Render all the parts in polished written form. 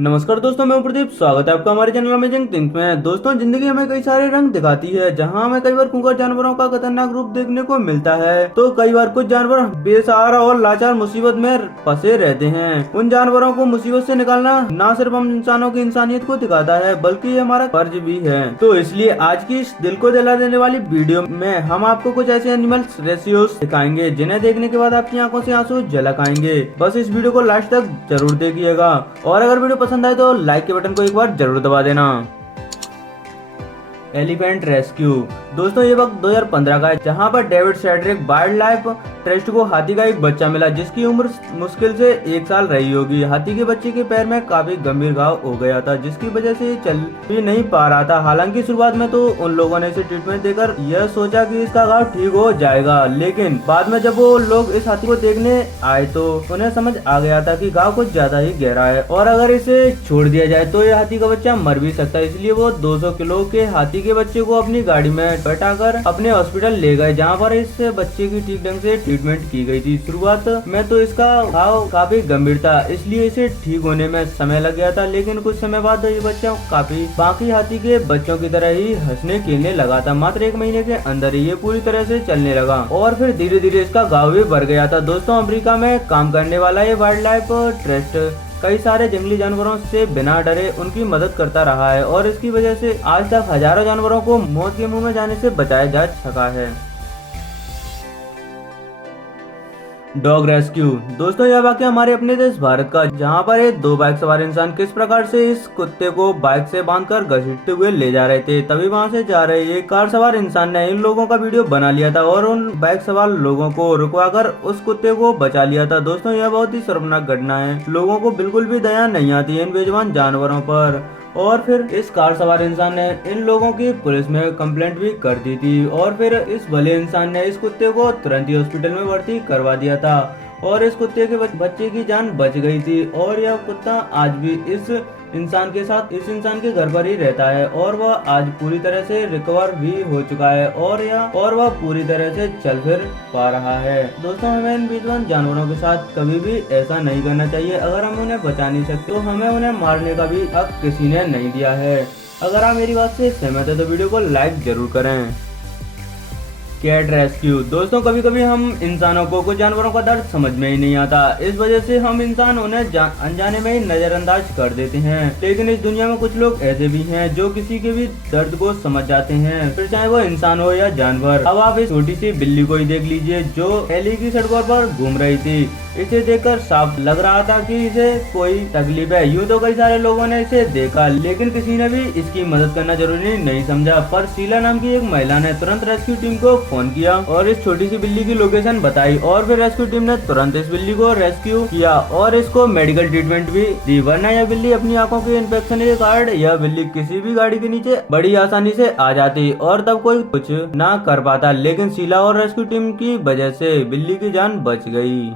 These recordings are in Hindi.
नमस्कार दोस्तों, मैं प्रदीप। स्वागत है आपका हमारे चैनल अमेजिंग थिंग्स में। दोस्तों, जिंदगी हमें कई सारे रंग दिखाती है, जहां हमें कई बार खूंखार जानवरों का खतरनाक रूप देखने को मिलता है, तो कई बार कुछ जानवर बेसहारा और लाचार मुसीबत में फंसे रहते हैं। उन जानवरों को मुसीबत से निकालना न सिर्फ हम इंसानों की इंसानियत को दिखाता है, बल्कि ये हमारा फर्ज भी है। तो इसलिए आज की इस दिल को दिला देने वाली वीडियो में हम आपको कुछ ऐसे एनिमल्स रेस्क्यूज दिखाएंगे जिन्हें देखने के बाद आपकी आंखों से आंसू झलक आएंगे। बस इस वीडियो को लास्ट तक जरूर देखिएगा, और अगर वीडियो पसंद आए तो लाइक के बटन को एक बार जरूर दबा देना। Elephant rescue. दोस्तों, ये वक्त 2015 का है, जहां पर David Cedric wild life trust को हाथी का एक बच्चा मिला, जिसकी उम्र मुश्किल से 1 साल रही होगी। हाथी के बच्चे के पैर में काफी गंभीर घाव हो गया था, जिसकी वजह से ये चल भी नहीं पा रहा था। हालांकि शुरुआत में तो उन लोगों ने इसे ट्रीटमेंट देकर यह सोचा कि इसका घाव ठीक हो जाएगा, लेकिन बाद में जब वो लोग इस हाथी को देखने आए तो उन्हें समझ आ गया था कि घाव कुछ ज्यादा ही गहरा है, और अगर इसे छोड़ दिया जाए तो ये हाथी का बच्चा मर भी सकता है। इसलिए वो 200 किलो के हाथी के बच्चे को अपनी गाड़ी में बैठाकर अपने हॉस्पिटल ले गए, जहाँ पर इस बच्चे की ठीक ढंग से ट्रीटमेंट की गई थी। शुरुआत में तो इसका घाव काफी गंभीर था, इसलिए इसे ठीक होने में समय लग गया था, लेकिन कुछ समय बाद ये बच्चा काफी बाकी हाथी के बच्चों की तरह ही हंसने खेलने लगा था। मात्र 1 महीने के अंदर ही ये पूरी तरह से चलने लगा, और फिर धीरे धीरे इसका घाव भी बढ़ गया था। दोस्तों, अमेरिका में काम करने वाला ये वाइल्ड लाइफ ट्रस्ट कई सारे जंगली जानवरों से बिना डरे उनकी मदद करता रहा है, और इसकी वजह से आज तक हजारों जानवरों को मौत के मुंह में जाने से बचाया जा सका है। Dog rescue. दोस्तों, यह वाकया हमारे अपने देश भारत का, जहां पर एक 2 बाइक सवार इंसान किस प्रकार से इस कुत्ते को बाइक से बांधकर घसीटते हुए ले जा रहे थे। तभी वहां से जा रहे एक कार सवार इंसान ने इन लोगों का वीडियो बना लिया था और उन बाइक सवार लोगों को रुकवाकर उस कुत्ते को बचा लिया था। दोस्तों, यह बहुत ही शर्मनाक घटना है। लोगों को बिल्कुल भी दया नहीं आती है इन बेजुबान जानवरों पर। और फिर इस कार सवार इंसान ने इन लोगों की पुलिस में कंप्लेंट भी कर दी थी, और फिर इस भले इंसान ने इस कुत्ते को तुरंत ही हॉस्पिटल में भर्ती करवा दिया था, और इस कुत्ते के बच्चे की जान बच गई थी। और यह कुत्ता आज भी इस इंसान के साथ इस इंसान के घर पर ही रहता है, और वह आज पूरी तरह से रिकवर भी हो चुका है, और वह पूरी तरह से चल फिर पा रहा है। दोस्तों, हमें इन बेजुबान जानवरों के साथ कभी भी ऐसा नहीं करना चाहिए। अगर हम उन्हें बचा नहीं सकते तो हमें उन्हें मारने का भी हक किसी ने नहीं दिया है। अगर आप मेरी बात से सहमत है तो वीडियो को लाइक जरूर करें। Cat rescue. दोस्तों, कभी कभी हम इंसानों को कुछ जानवरों का दर्द समझ में ही नहीं आता, इस वजह से हम इंसान उन्हें अनजाने में ही नजरअंदाज कर देते हैं। लेकिन इस दुनिया में कुछ लोग ऐसे भी हैं जो किसी के भी दर्द को समझ जाते हैं, फिर चाहे वो इंसान हो या जानवर। अब आप इस छोटी सी बिल्ली को ही देख लीजिए, जो एली की सड़कों पर घूम रही थी। इसे देखकर साफ लग रहा था कि इसे कोई तकलीफ है। यूँ तो कई सारे लोगों ने इसे देखा, लेकिन किसी ने भी इसकी मदद करना जरूरी नहीं समझा। पर शीला नाम की एक महिला ने तुरंत रेस्क्यू टीम को फोन किया और इस छोटी सी बिल्ली की लोकेशन बताई, और फिर रेस्क्यू टीम ने तुरंत इस बिल्ली को रेस्क्यू किया और इसको मेडिकल ट्रीटमेंट भी दी। वरना यह बिल्ली अपनी आंखों के इन्फेक्शन के कारण यह बिल्ली किसी भी गाड़ी के नीचे बड़ी आसानी से आ जाती और तब कोई कुछ ना कर पाता, लेकिन शीला और रेस्क्यू टीम की वजह से बिल्ली की जान बच गई।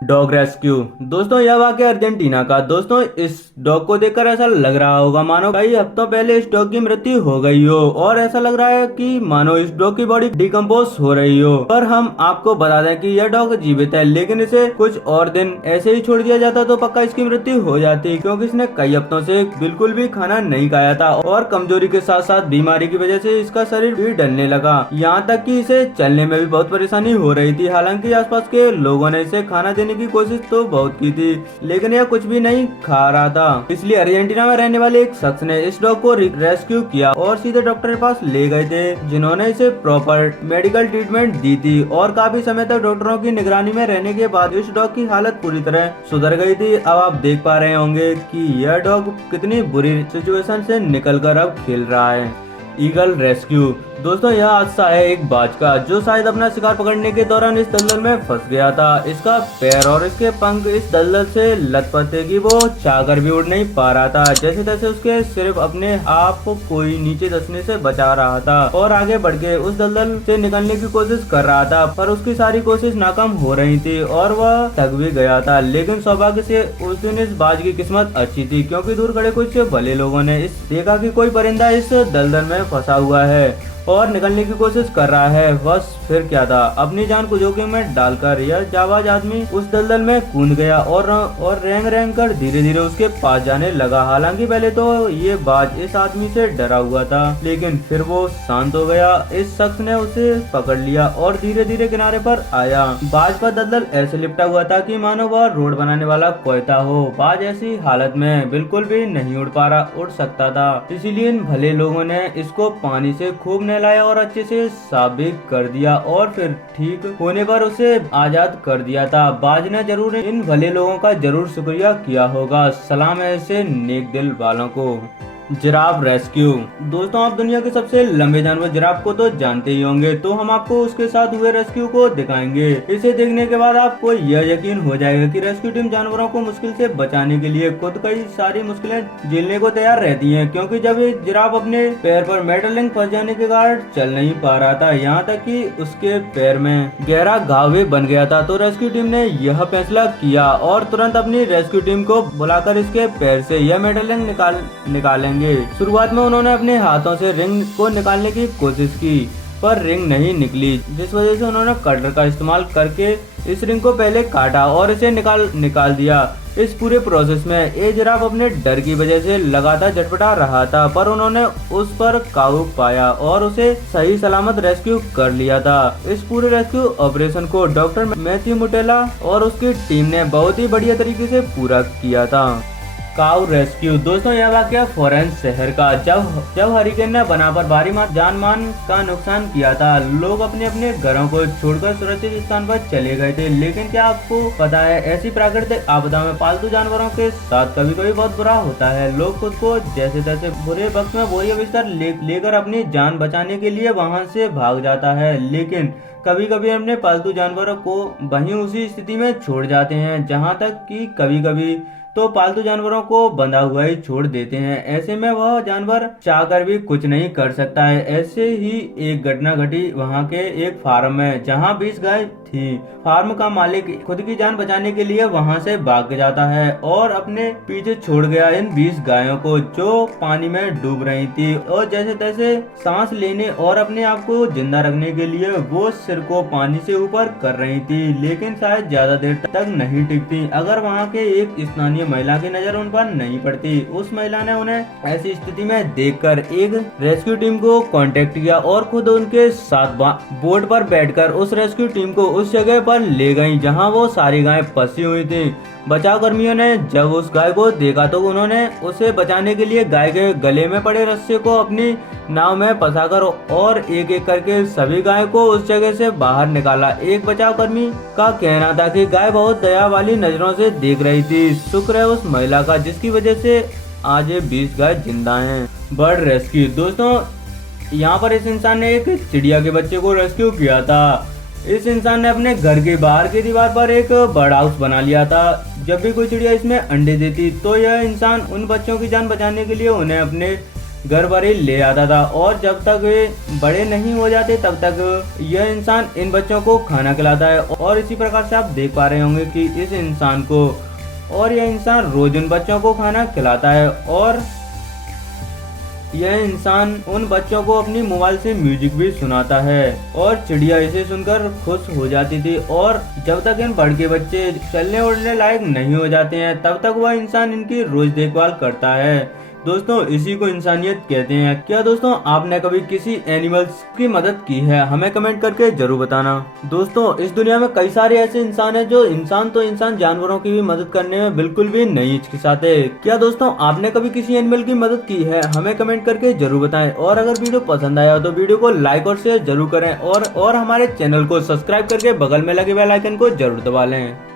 Dog rescue. दोस्तों, यह वाकया अर्जेंटीना का। दोस्तों, इस डॉग को देखकर ऐसा लग रहा होगा मानो कई हफ्तों पहले इस डॉग की मृत्यु हो गई हो, और ऐसा लग रहा है कि मानो इस डॉग की बॉडी डिकम्पोज हो रही हो। पर हम आपको बता दें कि यह डॉग जीवित है, लेकिन इसे कुछ और दिन ऐसे ही छोड़ दिया जाता तो पक्का इसकी मृत्यु हो जाती, क्योंकि इसने कई हफ्तों से बिल्कुल भी खाना नहीं खाया था, और कमजोरी के साथ साथ बीमारी की वजह से इसका शरीर भी ढलने लगा, यहाँ तक कि इसे चलने में भी बहुत परेशानी हो रही थी। हालांकि आसपास के लोगों ने इसे खाना देने की कोशिश तो बहुत की थी, लेकिन यह कुछ भी नहीं खा रहा था। इसलिए अर्जेंटीना में रहने वाले एक शख्स ने इस डॉग को रेस्क्यू किया और सीधे डॉक्टर के पास ले गए थे, जिन्होंने इसे प्रॉपर मेडिकल ट्रीटमेंट दी थी, और काफी समय तक डॉक्टरों की निगरानी में रहने के बाद इस डॉग की हालत पूरी तरह सुधर गई थी। अब आप देख पा रहे होंगे कि यह डॉग कितनी बुरी सिचुएशन से निकलकर अब खेल रहा है। Eagle rescue. दोस्तों, यह हादसा है एक बाज का, जो शायद अपना शिकार पकड़ने के दौरान इस दलदल में फंस गया था। इसका पैर और इसके पंख इस दलदल से लथपथ थे कि वो चाहकर भी उड़ नहीं पा रहा था। जैसे तैसे उसके सिर्फ अपने आप को कोई नीचे धंसने से बचा रहा था और आगे बढ़ के उस दलदल से निकलने की कोशिश कर रहा था, पर उसकी सारी कोशिश नाकाम हो रही थी और वह थक भी गया था। लेकिन सौभाग्य से उस दिन इस बाज की किस्मत अच्छी थी, क्योंकि दूर खड़े कुछ भले लोगों ने देखा कि कोई परिंदा इस दलदल में फंसा हुआ है, और निकलने की कोशिश कर रहा है। बस फिर क्या था, अपनी जान को जोखिम में डालकर यह जाबाज आदमी उस दलदल में कूद गया और रेंग रेंग कर धीरे धीरे उसके पास जाने लगा। हालांकि पहले तो ये बाज इस आदमी से डरा हुआ था, लेकिन फिर वो शांत हो गया। इस शख्स ने उसे पकड़ लिया और धीरे धीरे किनारे पर आया। बाज पर दलदल ऐसे लिपटा हुआ था कि मानो वह रोड बनाने वाला कोयता हो। बाज ऐसी हालत में बिल्कुल भी नहीं उड़ सकता था, इसीलिए इन भले लोगों ने इसको पानी से खूब नहलाया और अच्छे से साफ भी कर दिया और फिर ठीक होने पर उसे आजाद कर दिया था। बाज ने जरूर इन भले लोगों का जरूर शुक्रिया किया होगा। सलाम है ऐसे नेक दिल वालों को। Giraffe rescue. दोस्तों, आप दुनिया के सबसे लंबे जानवर जिराफ को तो जानते ही होंगे, तो हम आपको उसके साथ हुए रेस्क्यू को दिखाएंगे। इसे देखने के बाद आपको यह यकीन हो जाएगा कि रेस्क्यू टीम जानवरों को मुश्किल से बचाने के लिए खुद कई सारी मुश्किलें झेलने को तैयार रहती है, क्योंकि जब ये जिराफ अपने पैर पर मेटल लिंक फंस जाने के कारण चल नहीं पा रहा था, यहाँ तक कि उसके पैर में गहरा घाव भी बन गया था, तो रेस्क्यू टीम ने यह फैसला किया और तुरंत अपनी रेस्क्यू टीम को बुलाकर इसके पैर से यह मेटल लिंक निकालेंगे। शुरुआत में उन्होंने अपने हाथों से रिंग को निकालने की कोशिश की, पर रिंग नहीं निकली, जिस वजह से उन्होंने कटर का इस्तेमाल करके इस रिंग को पहले काटा और इसे निकाल दिया। इस पूरे प्रोसेस में ये जिराफ अपने डर की वजह से लगातार झटपटा रहा था, पर उन्होंने उस पर काबू पाया और उसे सही सलामत रेस्क्यू कर लिया था। इस पूरे रेस्क्यू ऑपरेशन को डॉक्टर मैथ्यू मुटेला और उसकी टीम ने बहुत ही बढ़िया तरीके से पूरा किया था। काऊ रेस्क्यू। दोस्तों, यह वाकया फॉरेंस शहर का जब हरिकेन ने बना पर भारी जान मान का नुकसान किया था। लोग अपने अपने घरों को छोड़कर सुरक्षित स्थान पर चले गए थे, लेकिन क्या आपको पता है, ऐसी प्राकृतिक आपदा में पालतू जानवरों के साथ कभी कभी बहुत बुरा होता है। लोग खुद को जैसे तैसे बुरे वक्त में बोरिया बिस्तर लेकर अपनी जान बचाने के लिए वहाँ से भाग जाता है, लेकिन कभी कभी अपने पालतू जानवरों को वहीं उसी स्थिति में छोड़ जाते हैं, जहाँ तक कि कभी कभी तो पालतू जानवरों को बंधा हुआ ही छोड़ देते हैं। ऐसे में वह जानवर चाहकर भी कुछ नहीं कर सकता है। ऐसे ही एक घटना घटी वहाँ के एक फार्म में, जहाँ 20 गाय थी। फार्म का मालिक खुद की जान बचाने के लिए वहाँ से भाग जाता है और अपने पीछे छोड़ गया इन 20 गायों को, जो पानी में डूब रही थी और जैसे तैसे सांस लेने और अपने आप को जिंदा रखने के लिए वो सिर को पानी से ऊपर कर रही थी, लेकिन शायद ज्यादा देर तक नहीं टिकती अगर वहाँ के एक स्थानीय महिला की नजर उन पर नहीं पड़ती। उस महिला ने उन्हें ऐसी स्थिति में देखकर एक रेस्क्यू टीम को कांटेक्ट किया और खुद उनके साथ बोट पर बैठकर उस रेस्क्यू टीम को उस जगह पर ले गई जहां वो सारी गायें फंसी हुई थी। बचाव कर्मियों ने जब उस गाय को देखा तो उन्होंने उसे बचाने के लिए गाय के गले में पड़े रस्से को अपनी नाव में फंसाकर और एक एक करके सभी गाय को उस जगह से बाहर निकाला। एक बचाव कर्मी का कहना था कि गाय बहुत दया वाली नजरों से देख रही थी। शुक्र है उस महिला का, जिसकी वजह से आज ये 20 गाय जिंदा हैं। Bird rescue. दोस्तों, यहाँ पर इस इंसान ने एक चिड़िया के बच्चे को रेस्क्यू किया था। इस इंसान ने अपने घर के बाहर की दीवार पर एक बर्ड हाउस बना लिया था। जब भी कोई चिड़िया इसमें अंडे देती तो यह इंसान उन बच्चों की जान बचाने के लिए उन्हें अपने घर पर ही ले आता था और जब तक वे बड़े नहीं हो जाते तब तक यह इंसान इन बच्चों को खाना खिलाता है। और इसी प्रकार से आप देख पा रहे होंगे कि इस इंसान को और यह इंसान रोज उन बच्चों को खाना खिलाता है और यह इंसान उन बच्चों को अपनी मोबाइल से म्यूजिक भी सुनाता है और चिड़िया इसे सुनकर खुश हो जाती थी। और जब तक इन बर्ड के बच्चे चलने उड़ने लायक नहीं हो जाते हैं तब तक वह इंसान इनकी रोज देखभाल करता है। दोस्तों, इसी को इंसानियत कहते हैं। क्या दोस्तों आपने कभी किसी एनिमल्स की मदद की है? हमें कमेंट करके जरूर बताना। दोस्तों, इस दुनिया में कई सारे ऐसे इंसान हैं जो इंसान जानवरों की भी मदद करने में बिल्कुल भी नहीं हिचकिचाते। क्या दोस्तों आपने कभी किसी एनिमल की मदद की है? हमें कमेंट करके जरूर बताएं। और अगर वीडियो पसंद आया तो वीडियो को लाइक और शेयर जरूर करें और हमारे चैनल को सब्सक्राइब करके बगल में लगे बेल आइकन को जरूर दबा लें।